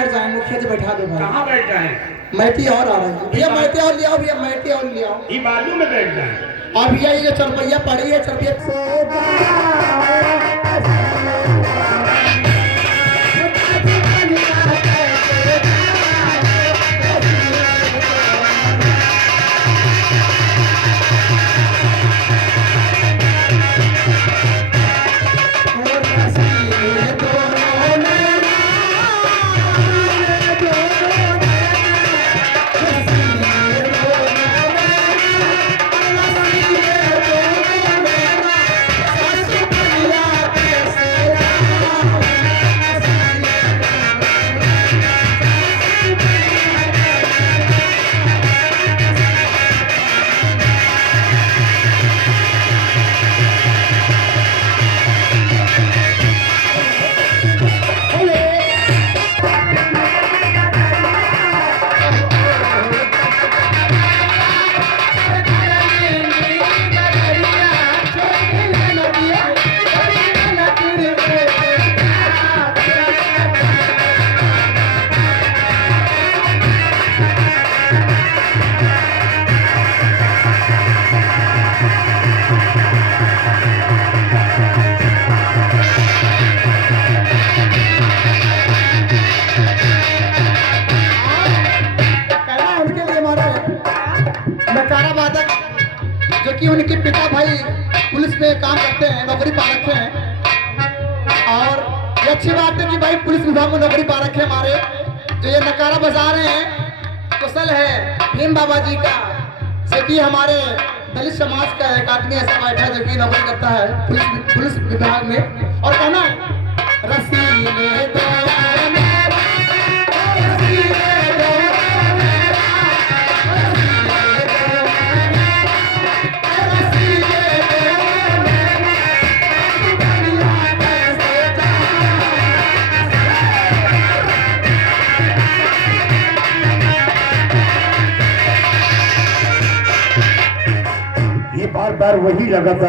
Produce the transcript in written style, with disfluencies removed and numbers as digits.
बैठ जाए, मुखिया जी बैठा दो भाई। कहाँ बैठ जाए? मैटी और आ रही है भैया, मैटी और ले आओ भैया, मैटी और ले आओ। ये बालू में बैठ जाए। और भैया ये जो चरपैया पड़ी है, चरपैया नकारा वादक जो कि उनके पिता भाई पुलिस में काम करते हैं, नौकरी पा रखे हैं। और ये अच्छी बात है कि भाई पुलिस विभाग में नौकरी पा रखे हमारे। जो ये नकारा बजा रहे हैं कुशल है भीम बाबा जी का, जो कि हमारे दलित समाज का एक आदमी ऐसा बैठा है जो कि नौकरी करता है पुलिस विभाग में। और कहना रसीले दो बार बार वही लगातार